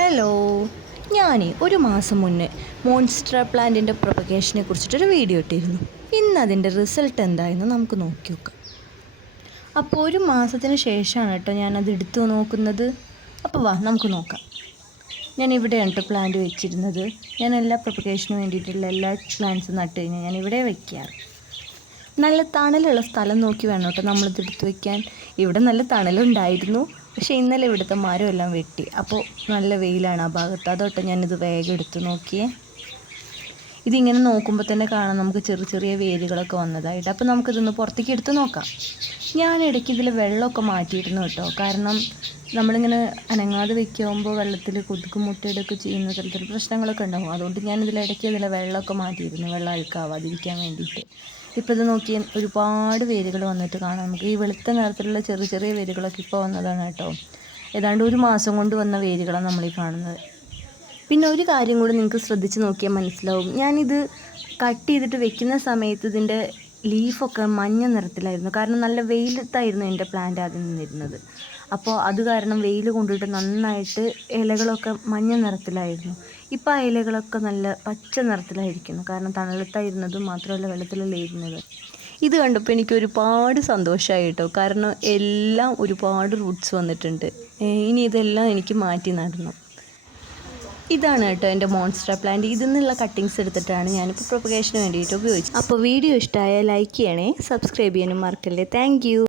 Hello, ഞാൻ ഒരു മാസം മുന്നേ മോൺസ്റ്റർ പ്ലാന്റിൻ്റെ പ്രൊപ്പഗേഷനെ കുറിച്ചിട്ടൊരു വീഡിയോ ഇട്ടിരുന്നു. ഇന്ന് അതിൻ്റെ റിസൾട്ട് എന്തായെന്ന് നമുക്ക് നോക്കി നോക്കാം. അപ്പോൾ ഒരു മാസത്തിന് ശേഷമാണ് കേട്ടോ ഞാനത് എടുത്തു നോക്കുന്നത്. അപ്പോൾ വാ നമുക്ക് നോക്കാം. ഞാൻ ഇവിടെയാണ് കേട്ടോ പ്ലാന്റ് വെച്ചിരുന്നത്. ഞാൻ എല്ലാ പ്രൊപ്പഗേഷന് വേണ്ടിയിട്ടുള്ള എല്ലാ പ്ലാന്റ്സും നട്ട് കഴിഞ്ഞാൽ ഞാൻ ഇവിടെ വയ്ക്കാറ്. നല്ല തണലുള്ള സ്ഥലം നോക്കി വേണം കേട്ടോ നമ്മളിത് എടുത്ത് വയ്ക്കാൻ. ഇവിടെ നല്ല തണലുണ്ടായിരുന്നു, പക്ഷേ ഇന്നലെ ഇവിടുത്തെ മരമെല്ലാം വെട്ടി. അപ്പോൾ നല്ല വെയിലാണ് ആ ഭാഗത്ത്. അതോട്ട് ഞാനിത് വേഗം എടുത്ത് നോക്കിയേ. ഇതിങ്ങനെ നോക്കുമ്പോൾ തന്നെ കാണാം നമുക്ക് ചെറിയ ചെറിയ വേരുകളൊക്കെ വന്നതായിട്ട്. അപ്പോൾ നമുക്കിതൊന്ന് പുറത്തേക്ക് എടുത്ത് നോക്കാം. ഞാൻ ഇടയ്ക്ക് ഇതിൽ വെള്ളമൊക്കെ മാറ്റിയിരുന്നു കേട്ടോ. കാരണം നമ്മളിങ്ങനെ അനങ്ങാതെ വയ്ക്കുമ്പോൾ വെള്ളത്തിൽ കൊതുക് മുട്ടയിടൊക്കെ ചെയ്യുന്ന തരത്തിൽ പ്രശ്നങ്ങളൊക്കെ ഉണ്ടാകും. അതുകൊണ്ട് ഞാനിതിലിടയ്ക്ക് വെള്ളമൊക്കെ മാറ്റിയിരുന്നു, വെള്ളം അഴുക്കാവാതിരിക്കാൻ വേണ്ടിയിട്ട്. ഇപ്പോൾ ഇത് നോക്കി ഒരുപാട് വേരുകൾ വന്നിട്ട് കാണാം നമുക്ക്. ഈ വെളുത്ത നിറത്തിലുള്ള ചെറിയ ചെറിയ വേരുകളൊക്കെ ഇപ്പോൾ വന്നതാണ് കേട്ടോ. ഏതാണ്ട് ഒരു മാസം കൊണ്ട് വന്ന വേരുകളാണ് നമ്മളീ കാണുന്നത്. പിന്നെ ഒരു കാര്യം കൂടി നിങ്ങൾക്ക് ശ്രദ്ധിച്ച് നോക്കിയാൽ മനസ്സിലാവും. ഞാനിത് കട്ട് ചെയ്തിട്ട് വെക്കുന്ന സമയത്ത് ഇതിൻ്റെ ലീഫൊക്കെ മഞ്ഞ നിറത്തിലായിരുന്നു. കാരണം നല്ല വെയിലത്തായിരുന്നു എൻ്റെ പ്ലാന്റ് ആദ്യം നിന്നിരുന്നത്. അപ്പോൾ അത് കാരണം വെയിൽ കൊണ്ടിട്ട് നന്നായിട്ട് ഇലകളൊക്കെ മഞ്ഞ നിറത്തിലായിരുന്നു. ഇപ്പോൾ ആ ഇലകളൊക്കെ നല്ല പച്ച നിറത്തിലായിരിക്കുന്നു. കാരണം തണലത്തായിരുന്നത് മാത്രമല്ല വെള്ളത്തിലല്ല ഇരുന്നത്. ഇത് കണ്ടപ്പോൾ എനിക്ക് ഒരുപാട് സന്തോഷമായി കേട്ടോ. കാരണം എല്ലാം ഒരുപാട് റൂട്ട്സ് വന്നിട്ടുണ്ട്. ഇനി ഇതെല്ലാം എനിക്ക് മാറ്റി നടണം. ഇതാണ് കേട്ടോ എൻ്റെ മോൺസ്റ്റർ പ്ലാന്റ്. ഇതിൽ നിന്നുള്ള കട്ടിങ്സ് എടുത്തിട്ടാണ് ഞാനിപ്പോൾ പ്രൊപ്പഗേഷന് വേണ്ടിയിട്ട് ഉപയോഗിച്ചത്. അപ്പോൾ വീഡിയോ ഇഷ്ടമായാൽ ലൈക്ക് ചെയ്യണേ, സബ്സ്ക്രൈബ് ചെയ്യാനും മറക്കല്ലേ. Thank you.